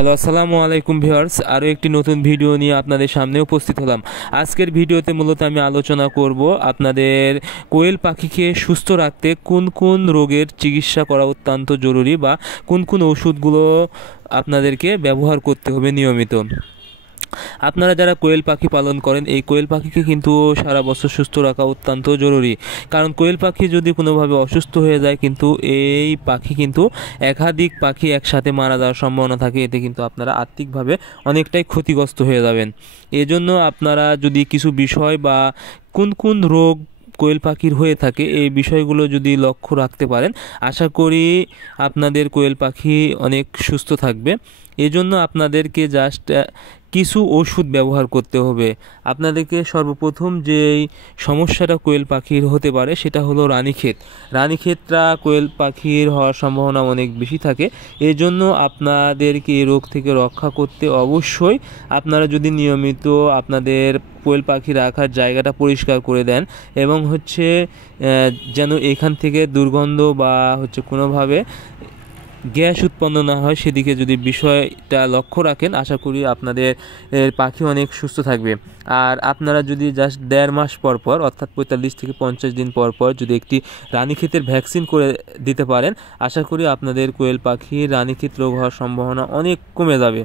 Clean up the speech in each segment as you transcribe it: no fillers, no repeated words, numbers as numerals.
Hello, আসসালামু আলাইকুম viewers. আরও একটি নতুন ভিডিও নিয়ে আপনাদের সামনে উপস্থিত হলাম। আজকের ভিডিওতে মূলত আমি আলোচনা করব আপনাদের কোয়েল পাখিকে সুস্থ রাখতে কোন কোন রোগের চিকিৎসা করা অত্যন্ত জরুরি বা কোন কোন ওষুধগুলো আপনাদেরকে ব্যবহার করতে হবে নিয়মিত। আপনারা যারা কোয়েল পাখি পালন করেন, এই কোয়েল পাখিকে কিন্তু সারা বছর সুস্থ রাখা অত্যন্ত জরুরি। কারণ কোয়েল পাখি যদি কোনোভাবে অসুস্থ হয়ে যায় কিন্তু এই পাখি কিন্তু একাধিক পাখি একসাথে মারা যাওয়ার সম্ভাবনা থাকে। এতে কিন্তু আপনারা আর্থিকভাবে অনেকটাই ক্ষতিগ্রস্ত হয়ে যাবেন। এজন্য আপনারা যদি কিছু বিষয় বা কোন কোন রোগ কোয়েল পাখির হয়ে থাকে এই বিষয়গুলো যদি লক্ষ্য রাখতে পারেন, আশা করি আপনাদের কোয়েল পাখি অনেক সুস্থ থাকবে। এজন্য আপনাদেরকে জাস্ট কিছু ওষুধ ব্যবহার করতে হবে। আপনাদেরকে সর্বপ্রথম যেই সমস্যাটা কোয়েল পাখির হতে পারে সেটা হলো রানীক্ষেত। রানীক্ষেতটা কোয়েল পাখির হওয়ার সম্ভাবনা অনেক বেশি থাকে। এজন্য আপনাদেরকে এই রোগ থেকে রক্ষা করতে অবশ্যই আপনারা যদি নিয়মিত আপনাদের কোয়েল পাখি রাখার জায়গাটা পরিষ্কার করে দেন এবং যেন এখান থেকে দুর্গন্ধ বা কোনোভাবে গ্যাস উৎপন্ন না হয় সেদিকে যদি বিষয়টা লক্ষ্য রাখেন, আশা করি আপনাদের পাখি অনেক সুস্থ থাকবে। আর আপনারা যদি জাস্ট 1.5 মাস পর পর অর্থাৎ 45 থেকে 50 দিন পর পর যদি একটি রানীক্ষেতের ভ্যাকসিন করে দিতে পারেন, আশা করি আপনাদের কোয়েল পাখির রানীক্ষেত রোগ হওয়ার সম্ভাবনা অনেক কমে যাবে।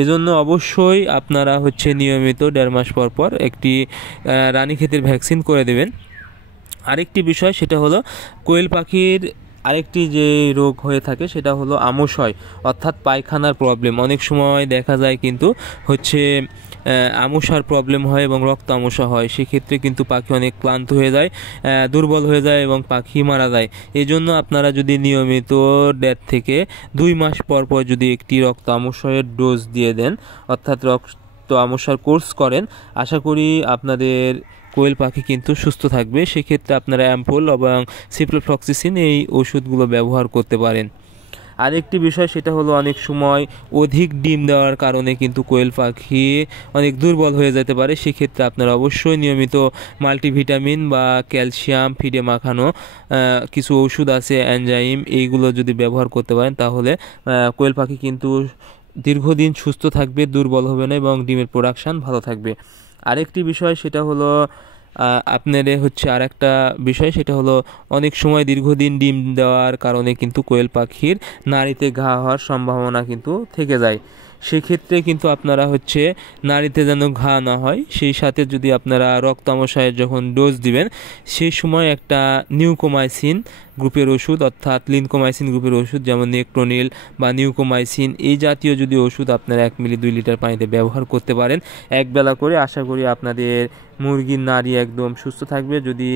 এজন্য অবশ্যই আপনারা নিয়মিত 1.5 মাস পর পর একটি রানীক্ষেতের ভ্যাকসিন করে দেবেন। আরেকটি বিষয় সেটা হলো কোয়েল পাখির আরেকটি যে রোগ হয়ে থাকে সেটা হলো আমশয় অর্থাৎ পায়খানার প্রবলেম। অনেক সময় দেখা যায় কিন্তু আমশার প্রবলেম হয় এবং রক্ত আমশা হয়। সেক্ষেত্রে কিন্তু পাখি অনেক ক্লান্ত হয়ে যায়, দুর্বল হয়ে যায় এবং পাখি মারা যায়। এই জন্য আপনারা যদি নিয়মিত 1.5 থেকে 2 মাস পর পর যদি একটি রক্ত আমশয়ের ডোজ দিয়ে দেন অর্থাৎ রক্ত আমশার কোর্স করেন, আশা করি আপনাদের কোয়েল পাখি কিন্তু সুস্থ থাকবে। সেক্ষেত্রে আপনারা অ্যাম্পল এবং সিপ্রোফ্লক্সাসিন এই ওষুধগুলো ব্যবহার করতে পারেন। আরেকটি বিষয় সেটা হলো অনেক সময় অধিক ডিম দেওয়ার কারণে কিন্তু কোয়েল পাখি অনেক দুর্বল হয়ে যেতে পারে। সেক্ষেত্রে আপনারা অবশ্যই নিয়মিত মাল্টিভিটামিন বা ক্যালসিয়াম ফিডে মাখানো কিছু ওষুধ আছে, এনজাইম, এইগুলো যদি ব্যবহার করতে পারেন তাহলে কোয়েল পাখি কিন্তু দীর্ঘদিন সুস্থ থাকবে, দুর্বল হবে না এবং ডিমের প্রোডাকশান ভালো থাকবে। আরেকটি বিষয় সেটা হলো আরেকটা বিষয় সেটা হলো অনেক সময় দীর্ঘদিন ডিম দেওয়ার কারণে কিন্তু কোয়েল পাখির নাড়িতে ঘা হওয়ার সম্ভাবনা কিন্তু থেকে যায়। সেক্ষেত্রে কিন্তু আপনারা নাড়িতে যেন ঘা না হয় সেই সাথে যদি আপনারা রক্ত আমশায়ের যখন ডোজ দিবেন সেই সময় একটা নিউকোমাইসিন গ্রুপের ওষুধ অর্থাৎ লিনকোমাইসিন গ্রুপের ওষুধ যেমন নেক্ট্রোনিল বা নিউকোমাইসিন এই জাতীয় যদি ওষুধ আপনারা 1 মিলি 2 লিটার পানিতে ব্যবহার করতে পারেন একবেলা করে, আশা করি আপনাদের মুরগির নাড়ি একদম সুস্থ থাকবে। যদি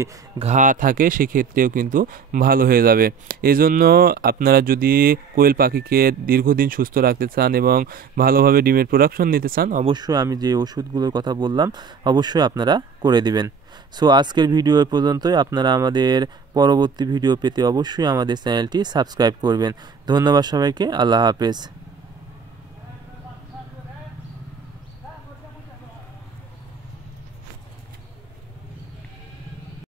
ঘা থাকে সেক্ষেত্রেও কিন্তু ভালো হয়ে যাবে। এজন্য আপনারা যদি কোয়েল পাখিকে দীর্ঘদিন সুস্থ রাখতে চান এবং ভালোভাবে ডিমের প্রোডাকশন নিতে চান, অবশ্যই আমি যে ওষুধগুলোর কথা বললাম অবশ্যই আপনারা করে দিবেন। সো আজকের ভিডিও এ পর্যন্তই। আপনারা আমাদের পরবর্তী ভিডিও পেতে অবশ্যই আমাদের চ্যানেলটি সাবস্ক্রাইব করবেন। ধন্যবাদ সবাইকে। আল্লাহ হাফেজ।